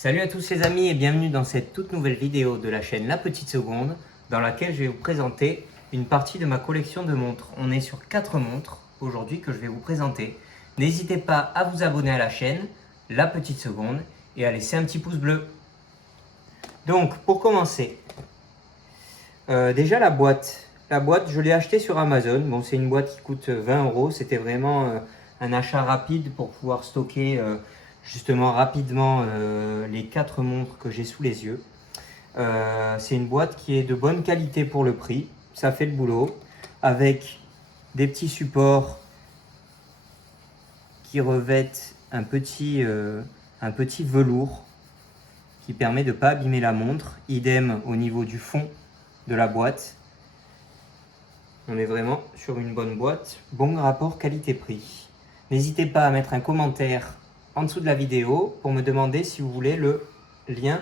Salut à tous les amis et bienvenue dans cette toute nouvelle vidéo de la chaîne La Petite Seconde dans laquelle je vais vous présenter une partie de ma collection de montres. On est sur 4 montres aujourd'hui que je vais vous présenter. N'hésitez pas à vous abonner à la chaîne La Petite Seconde et à laisser un petit pouce bleu. Donc pour commencer, déjà la boîte. La boîte je l'ai achetée sur Amazon. Bon, c'est une boîte qui coûte 20 €. C'était vraiment un achat rapide pour pouvoir stocker justement rapidement les 4 montres que j'ai sous les yeux. C'est une boîte qui est de bonne qualité pour le prix, ça fait le boulot, avec des petits supports qui revêtent un petit velours qui permet de ne pas abîmer la montre. Idem au niveau du fond de la boîte. On est vraiment sur une bonne boîte, bon rapport qualité-prix. N'hésitez pas à mettre un commentaire en dessous de la vidéo pour me demander si vous voulez le lien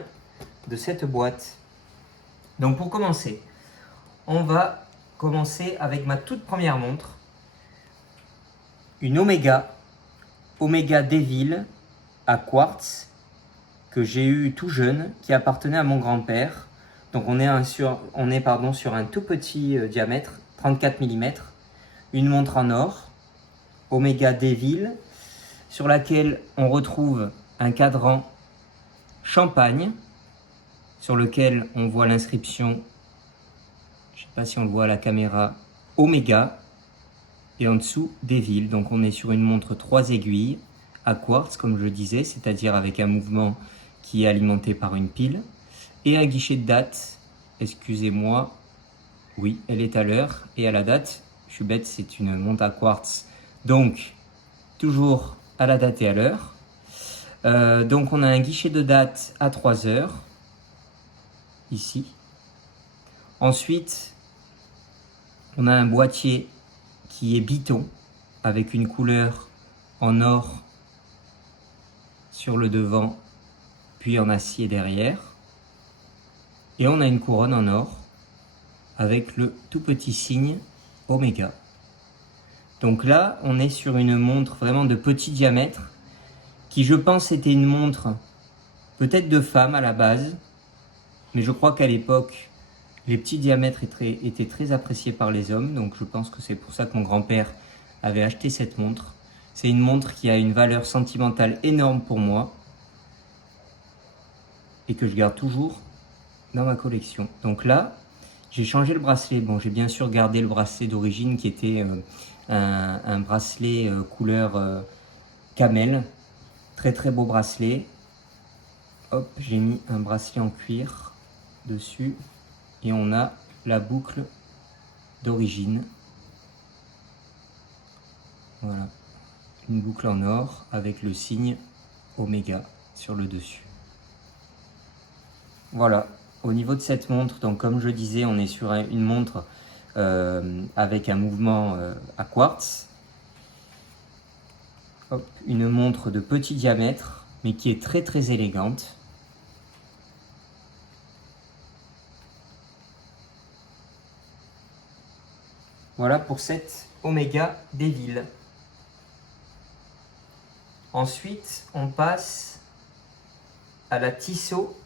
de cette boîte. Donc pour commencer, on va commencer avec ma toute première montre, une Omega Devil à quartz que j'ai eu tout jeune, qui appartenait à mon grand-père. Donc on est sur un tout petit diamètre, 34 mm, une montre en or, Omega Devil, sur laquelle on retrouve un cadran champagne, sur lequel on voit l'inscription, je ne sais pas si on le voit à la caméra, Omega, et en dessous Devil. Donc on est sur une montre 3 aiguilles à quartz, comme je le disais, c'est-à-dire avec un mouvement qui est alimenté par une pile, et un guichet de date, excusez-moi, oui, elle est à l'heure et à la date. Je suis bête, c'est une montre à quartz, donc toujours à la date et à l'heure. Donc on a un guichet de date à 3 heures, ici. Ensuite, on a un boîtier qui est biton, avec une couleur en or sur le devant, puis en acier derrière. Et on a une couronne en or, avec le tout petit signe Omega. Donc là, on est sur une montre vraiment de petit diamètre, qui je pense était une montre peut-être de femme à la base, mais je crois qu'à l'époque, les petits diamètres étaient très appréciés par les hommes, donc je pense que c'est pour ça que mon grand-père avait acheté cette montre. C'est une montre qui a une valeur sentimentale énorme pour moi, et que je garde toujours dans ma collection. Donc là, j'ai changé le bracelet. Bon, j'ai bien sûr gardé le bracelet d'origine qui était un bracelet couleur camel. Très très beau bracelet. Hop, j'ai mis un bracelet en cuir dessus. Et on a la boucle d'origine. Voilà. Une boucle en or avec le signe Omega sur le dessus. Voilà. Au niveau de cette montre, donc comme je disais, on est sur une montre avec un mouvement à quartz. Hop, une montre de petit diamètre, mais qui est très très élégante. Voilà pour cette Omega Devil. Ensuite, on passe à la Tissot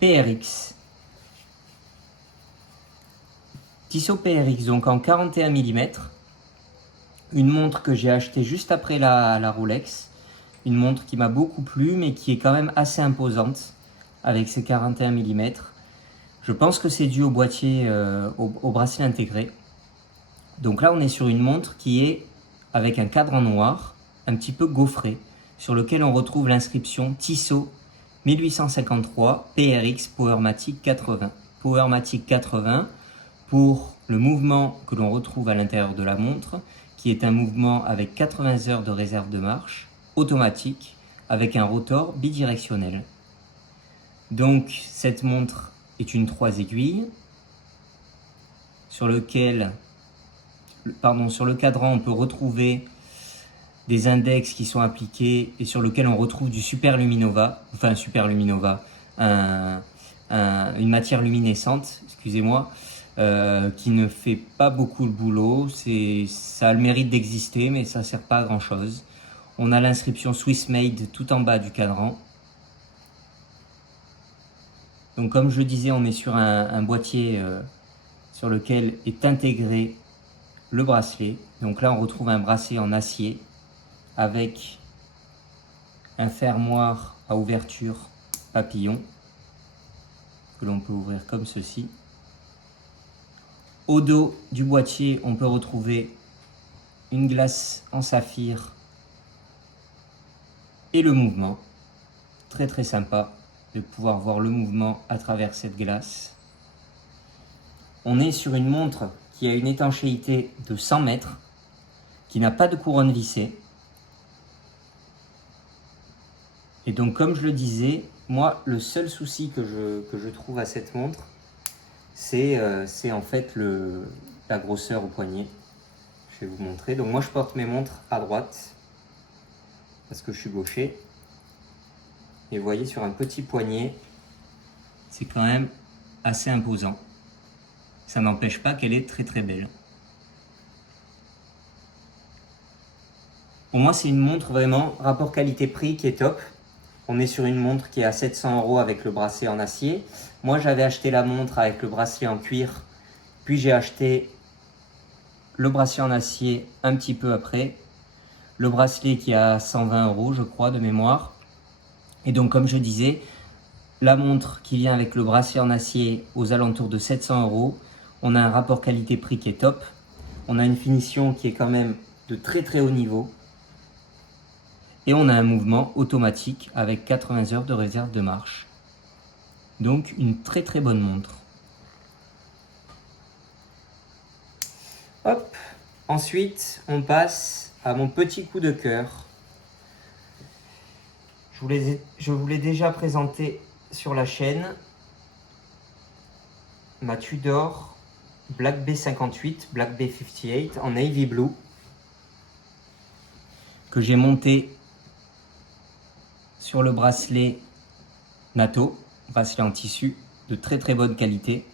PRX. Tissot PRX, donc en 41 mm. Une montre que j'ai achetée juste après la Rolex. Une montre qui m'a beaucoup plu, mais qui est quand même assez imposante avec ses 41 mm. Je pense que c'est dû au boîtier, au bracelet intégré. Donc là, on est sur une montre qui est avec un cadran noir, un petit peu gaufré, sur lequel on retrouve l'inscription Tissot 1853 PRX Powermatic 80. Powermatic 80 pour le mouvement que l'on retrouve à l'intérieur de la montre, qui est un mouvement avec 80 heures de réserve de marche, automatique, avec un rotor bidirectionnel. Donc cette montre est une 3 aiguilles, sur le cadran on peut retrouver des index qui sont appliqués et sur lequel on retrouve du superluminova, une matière luminescente, excusez-moi, qui ne fait pas beaucoup le boulot. Ça a le mérite d'exister, mais ça ne sert pas à grand chose. On a l'inscription Swiss Made tout en bas du cadran. Donc comme je disais, on est sur un boîtier sur lequel est intégré le bracelet. Donc là, on retrouve un bracelet en acier avec un fermoir à ouverture papillon que l'on peut ouvrir comme ceci. Au dos du boîtier, on peut retrouver une glace en saphir et le mouvement. Très très sympa de pouvoir voir le mouvement à travers cette glace. On est sur une montre qui a une étanchéité de 100 mètres, qui n'a pas de couronne vissée. Et donc comme je le disais, moi le seul souci que je trouve à cette montre, c'est en fait la grosseur au poignet. Je vais vous montrer. Donc moi je porte mes montres à droite, parce que je suis gaucher. Et vous voyez, sur un petit poignet, c'est quand même assez imposant. Ça n'empêche pas qu'elle est très très belle. Pour moi, c'est une montre vraiment rapport qualité-prix qui est top. On est sur une montre qui est à 700 € avec le bracelet en acier. Moi, j'avais acheté la montre avec le bracelet en cuir, puis j'ai acheté le bracelet en acier un petit peu après. Le bracelet qui est à 120 €, je crois, de mémoire. Et donc, comme je disais, la montre qui vient avec le bracelet en acier aux alentours de 700 €. On a un rapport qualité-prix qui est top. On a une finition qui est quand même de très très haut niveau. Et on a un mouvement automatique avec 80 heures de réserve de marche. Donc une très très bonne montre. Hop. Ensuite, on passe à mon petit coup de cœur. Je vous l'ai déjà présenté sur la chaîne. Ma Tudor Black Bay 58, Black Bay 58 en navy blue, que j'ai monté sur le bracelet NATO, bracelet en tissu de très très bonne qualité.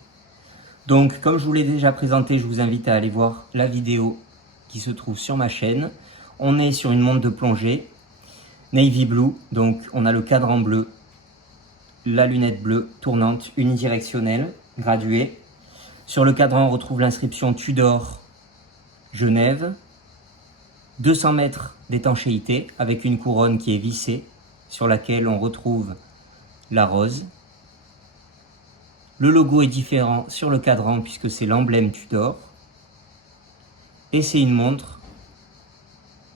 Donc comme je vous l'ai déjà présenté, je vous invite à aller voir la vidéo qui se trouve sur ma chaîne. On est sur une montre de plongée navy blue, donc on a le cadran bleu, la lunette bleue tournante unidirectionnelle graduée. Sur le cadran, on retrouve l'inscription Tudor Genève, 200 mètres d'étanchéité avec une couronne qui est vissée sur laquelle on retrouve la rose. Le logo est différent sur le cadran puisque c'est l'emblème Tudor. Et c'est une montre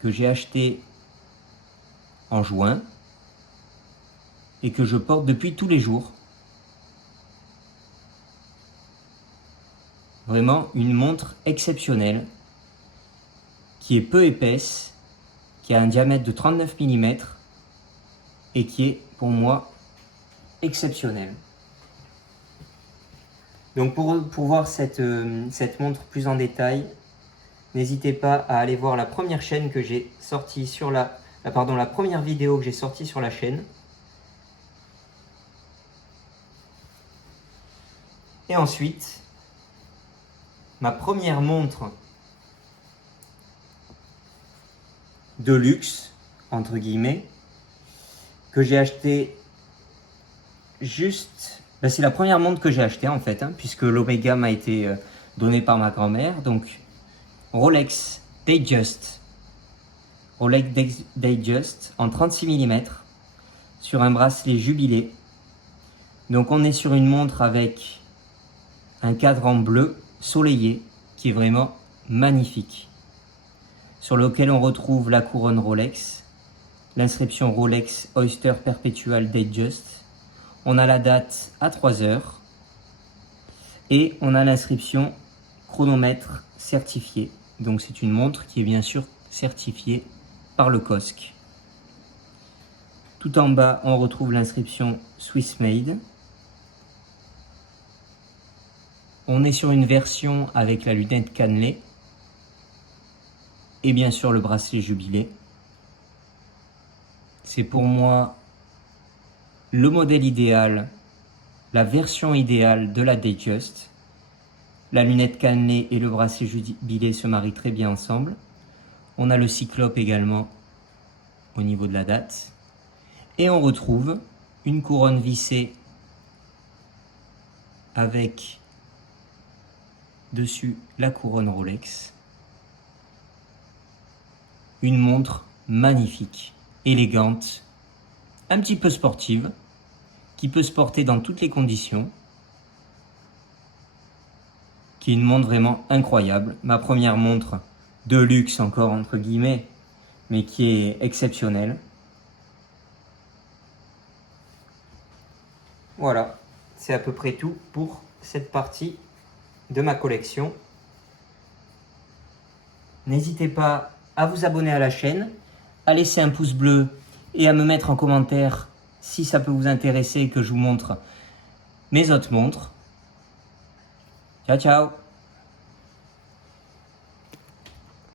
que j'ai achetée en juin et que je porte depuis tous les jours. Vraiment une montre exceptionnelle qui est peu épaisse, qui a un diamètre de 39 mm et qui est pour moi exceptionnelle. Donc pour voir cette montre plus en détail, n'hésitez pas à aller voir la première chaîne que j'ai sortie sur la première vidéo que j'ai sortie sur la chaîne. Et ensuite, ma première montre de luxe, entre guillemets, que j'ai acheté juste... c'est la première montre que j'ai achetée en fait, puisque l'Omega m'a été donné par ma grand-mère. Donc Rolex Datejust. Rolex Datejust en 36 mm sur un bracelet jubilé. Donc on est sur une montre avec un cadran bleu soleillé qui est vraiment magnifique, sur lequel on retrouve la couronne Rolex, l'inscription Rolex Oyster Perpetual Datejust. On a la date à 3 heures et on a l'inscription chronomètre certifié. Donc c'est une montre qui est bien sûr certifiée par le COSC. Tout en bas, on retrouve l'inscription Swiss Made. On est sur une version avec la lunette cannelée et bien sûr le bracelet jubilé. C'est pour moi le modèle idéal, la version idéale de la Datejust. La lunette cannelée et le bracelet jubilé se marient très bien ensemble. On a le cyclope également au niveau de la date. Et on retrouve une couronne vissée avec dessus la couronne Rolex. Une montre magnifique, élégante, un petit peu sportive, qui peut se porter dans toutes les conditions, qui est une montre vraiment incroyable. Ma première montre de luxe encore entre guillemets, mais qui est exceptionnelle. Voilà, c'est à peu près tout pour cette partie de ma collection. N'hésitez pas à vous abonner à la chaîne, à laisser un pouce bleu et à me mettre en commentaire si ça peut vous intéresser que je vous montre mes autres montres. Ciao ciao!